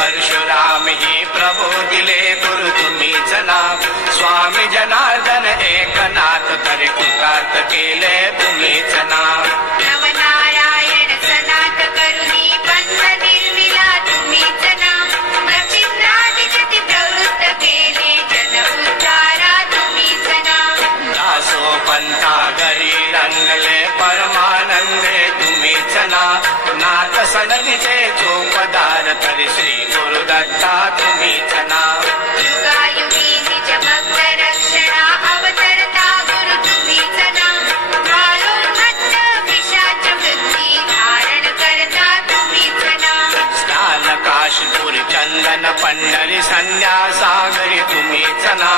परशुराम ही प्रबोधिले गुरु तुम्हीच ना स्वामी जनार्दन एकनाथ तरी कृतार्थ केले तुम्हीच ना नवनारायण सनाथ करुणी पंथ निर्मिला तुम्हीच ना प्रचिन्नादि जति प्रवृत्त केले जन उद्धारा तुम्हीच ना दासो पंथा घरी रंगले परमानंदे तुम्हीच ना नाथ सनदीचे चोपदार तरी श्री गुरुदत्ता तुम्हीच ना युगायुगी निज भक्त रक्षणा अवतरता गुरु तुम्हीच ना कालोन्मत्त पिशाच वृत्ती धारण करता तुम्हीच ना स्नान काशीपुरी चंदन पंढरी संध्यासागरी तुम्हीच ना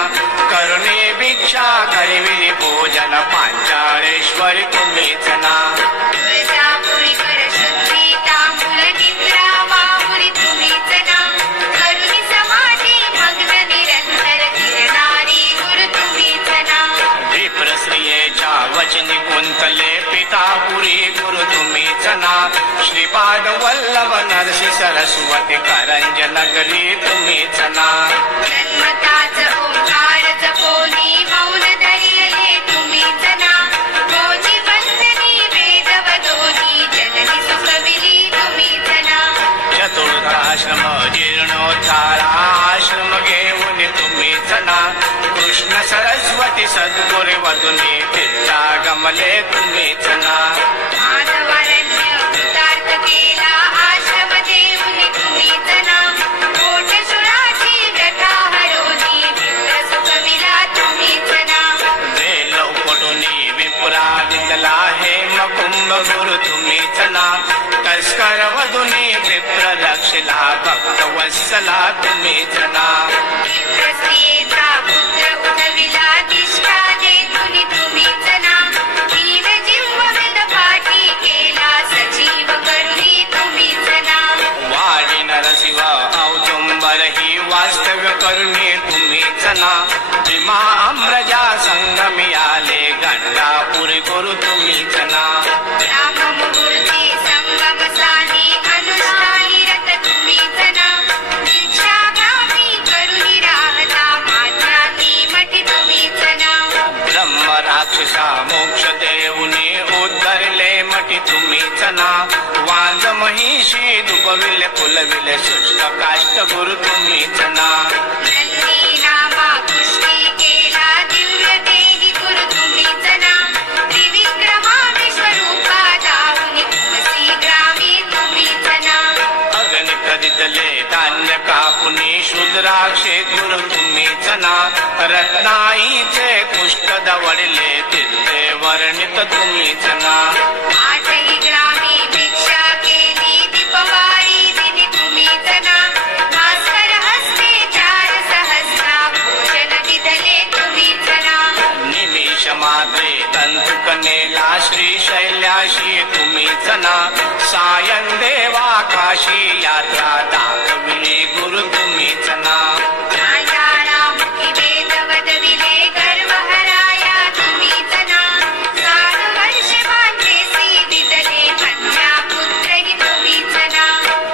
करुणे भिक्षा करिवी भोजन पांचाळेश्वरी तुम्हीच ना तुळजापुरी कर शुद्धी तांबूल निद्रा वाहुरी तुम्हीच ना करुणी समाधी मग्न निरंतर गिरणारी गुरु तुम्हीच ना विप्रश्रियेच्या वचनी कुंतले पितापुरी गुरु तुम्हीच ना श्रीपाद वल्लभ नरसी सरस्वती करंज नगरी तुम्हीच ना जन्मताच ओंकार जपोनी मौन धरियले तुम्हीच ना मोजी वंदनी वेद वदोनी जननी सुखविली तुम्हीच ना चतुर्थाश्रम जीर्णोद्धारा आश्रम घेऊन तुम्हीच ना कृष्ण सरस्वती सद्गुरी वदुनी फिरता गमले तुम्हीच ना माधवारण्य कृतार्थ केला आश्रम देऊनी तुम्हीच ना कोटसुराची व्यथा हरोनी विप्र सुखविला तुम्हीच ना वेल उपटुनी विपुरा दिदला हेम कुंभ गुरु तुम्हीच ना तस्कर वधुनी विप्र रक्षिला भक्त वत्सला तुम्हीच ना विप्रस्त्रियेचा पुत्र उठविला दिष्टा देतुनी तुम्हीच ना दीन जिव्ह वेद पाठी केला सजीव करुणी तुम्हीच ना वाडी नरशिव औदुंबर ही वास्तव्य करुणी तुम्हीच ना भीमा अम्रजा संगमी आले गंगापुरी गुरु तुम्हीच ना राम मुहूर्ती संगम सानी अनुष्ठानी रत तुम्हीच ना दीक्षागामी करुणी राहता मात्राती मठी तुम्हीच ना ब्रह्म राक्षसा मोक्ष देऊनी उद्धरले मठी तुम्हीच ना वांज महिषी दुबविले फुलविले शुष्क काष्ट गुरु तुम्हीच ना नंदी नामा पुष्टी केला दिव्य देही गुरु तुम्हीच ना त्रिविक्रमा विश्वरूपा दाहुनी तुमसी ग्रामी तुम्हीच ना अग्नि कदिदले धान्य कापुनी शुद्राक्षे गुरु तुम्हीच ना रत्नाईचे कुष्ठ दवडले तीर्थे वर्णित तुम्हीच ना आठही ग्रामी भिक्षा केली दीपवाळी दिनी तुम्हीच ना भास्कर हस्ते 4 सहस्रा भोजन दिदले तुम्हीच ना निमिष मात्रे तंतु कनेला श्रीशैल्याशी तुम्हीच ना सायं देवा काशी यात्रा दाखविली गुरु तुम्हीच ना चांडाळा मुखी वेद वदविले गर्वहराया तुम्हीच ना 7 वर्ष मांडलेसी दिदले कन्या पुत्रही तुम्हीच ना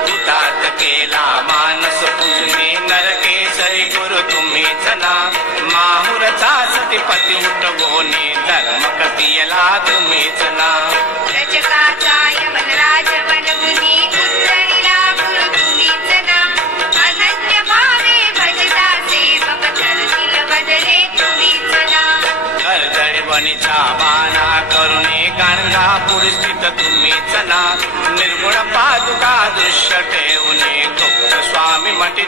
हुतात्म केला मानस पूजने नरकेसरी गुरु तुम्हीच ना माहुरचा सतीपती उठवोने धर्म कपियला तुम्हीच ना रजकाचा यमनराज बनवुनी उत्तरीला गुरु तुम्हीच ना अनन्य भावे भजता सेवक करतील बदले तुम्हीच ना कर्दळीवणीचा बाणा करुणे गाणगापूर स्थित तुम्हीच ना निर्गुण पादुका दृश्य ठेवणे गुप्त स्वामी मठी